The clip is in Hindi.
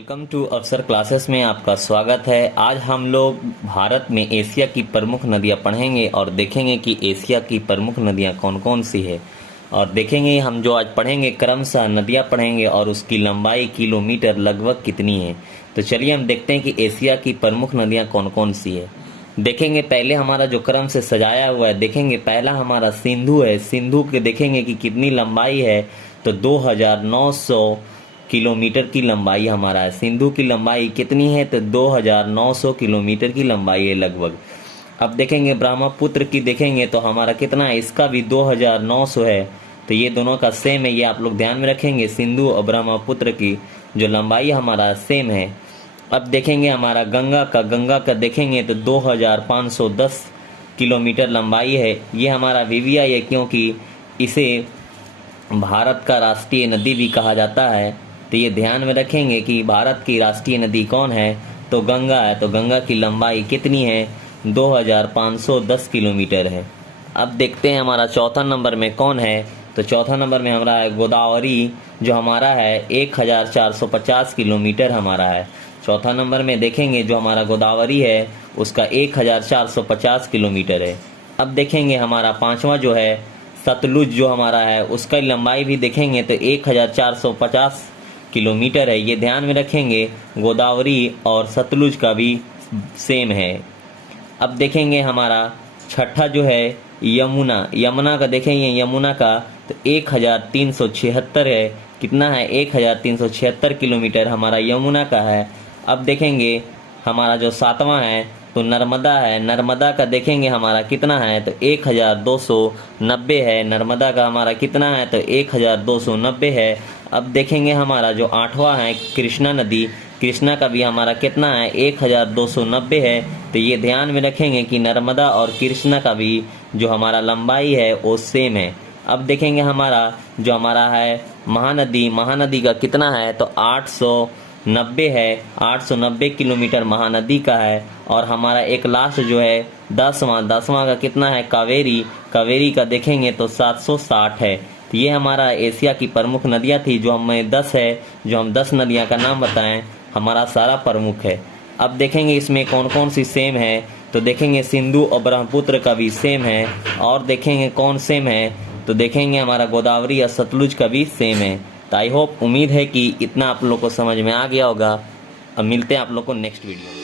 वेलकम टू अफसर क्लासेस में आपका स्वागत है। आज हम लोग भारत में एशिया की प्रमुख नदियां पढ़ेंगे और देखेंगे कि एशिया की प्रमुख नदियां कौन कौन सी है। और देखेंगे हम जो आज पढ़ेंगे क्रमशः नदियां पढ़ेंगे और उसकी लंबाई किलोमीटर लगभग कितनी है। तो चलिए हम देखते हैं कि एशिया की प्रमुख नदियाँ कौन कौन सी है। देखेंगे पहले हमारा जो क्रम से सजाया हुआ है, देखेंगे पहला हमारा सिंधु है। सिंधु के देखेंगे कि कितनी लंबाई है, तो 2900 किलोमीटर की लंबाई हमारा है। सिंधु की लंबाई कितनी है, तो 2900 किलोमीटर की लंबाई है लगभग। अब देखेंगे ब्रह्मपुत्र की, देखेंगे तो हमारा कितना है, इसका भी 2900 है। तो ये दोनों का सेम है, ये आप लोग ध्यान में रखेंगे। सिंधु और ब्रह्मपुत्र की जो लंबाई हमारा सेम है। अब देखेंगे हमारा गंगा का देखेंगे तो 2510 किलोमीटर लंबाई है। ये हमारा वीवीआई है, क्योंकि इसे भारत का राष्ट्रीय नदी भी कहा जाता है। तो ये ध्यान में रखेंगे कि भारत की राष्ट्रीय नदी कौन है, तो गंगा है। तो गंगा की लंबाई कितनी है, 2510 किलोमीटर है। अब देखते हैं हमारा चौथा नंबर में कौन है, तो चौथा नंबर में हमारा है गोदावरी, जो हमारा है 1450 किलोमीटर हमारा है। चौथा नंबर में देखेंगे जो हमारा गोदावरी है उसका 1450 किलोमीटर है। अब देखेंगे हमारा पांचवा जो है सतलुज, जो हमारा है उसका लंबाई भी देखेंगे तो 1450 किलोमीटर है। ये ध्यान में रखेंगे, गोदावरी और सतलुज का भी सेम है। अब देखेंगे हमारा छठा जो है यमुना का देखेंगे, यमुना का तो 1376 है। कितना है, 1376 किलोमीटर हमारा यमुना का है। अब देखेंगे हमारा जो सातवां है तो नर्मदा है। नर्मदा का देखेंगे हमारा कितना है, तो 1290 है। नर्मदा का हमारा कितना है, तो 1290 है। अब देखेंगे हमारा जो आठवां है कृष्णा नदी, कृष्णा का भी हमारा कितना है, 1290 है। तो ये ध्यान में रखेंगे कि नर्मदा और कृष्णा का भी जो हमारा लंबाई है वो सेम है। अब देखेंगे हमारा जो हमारा है महानदी का कितना है, तो 890 है। 890 किलोमीटर महानदी का है। और हमारा एक लास्ट जो है दसवां का कितना है, कावेरी का देखेंगे तो 760 है। तो ये हमारा एशिया की प्रमुख नदियां थी, जो हमें 10 है, जो हम 10 नदियां का नाम बताएं, हमारा सारा प्रमुख है। अब देखेंगे इसमें कौन कौन सी सेम है, तो देखेंगे सिंधु और ब्रह्मपुत्र का भी सेम है। और देखेंगे कौन सेम है, तो देखेंगे हमारा गोदावरी और सतलुज का भी सेम है। तो आई होप, उम्मीद है कि इतना आप लोग को समझ में आ गया होगा। अब मिलते हैं आप लोग को नेक्स्ट वीडियो में।